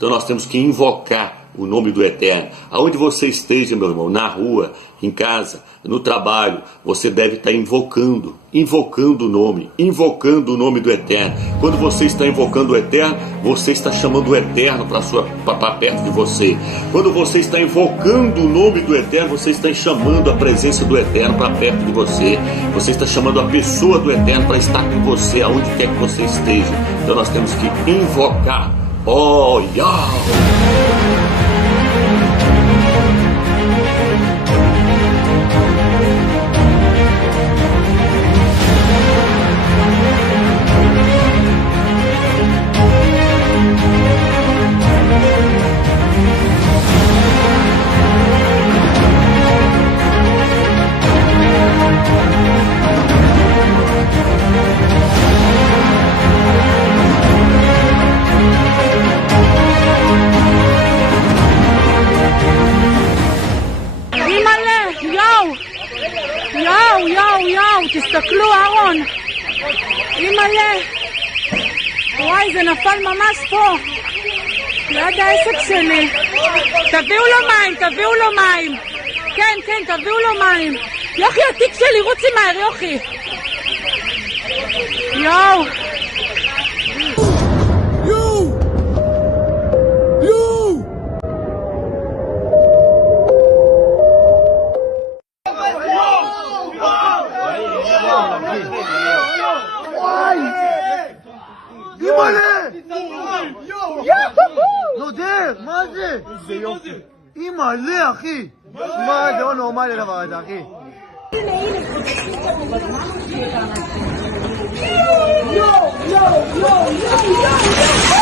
Então nós temos que invocar o nome do Eterno. Aonde você esteja, meu irmão, na rua, em casa, no trabalho, você deve estar invocando o nome do Eterno. Quando você está invocando o Eterno, você está chamando o Eterno para perto de você. Quando você está invocando o nome do Eterno, você está chamando a presença do Eterno para perto de você. Você está chamando a pessoa do Eterno para estar com você, aonde quer que você esteja. Então nós temos que invocar. Oh, Yahweh! יואו, תסתכלו אהרון, אימא'לה, וואי זה נפל ממש פה, ליד העסק שלי, תביאו לו מים, כן, תביאו לו מים, יוחי התיק שלי, רוצי מהר יוחי, יואו נודר, מה זה? איזה יופי. אימא'לה, אחי. מה, זה לא נורמלי הדבר הזה, אחי. יואו, יואו, יואו, יואו, יואו, יואו.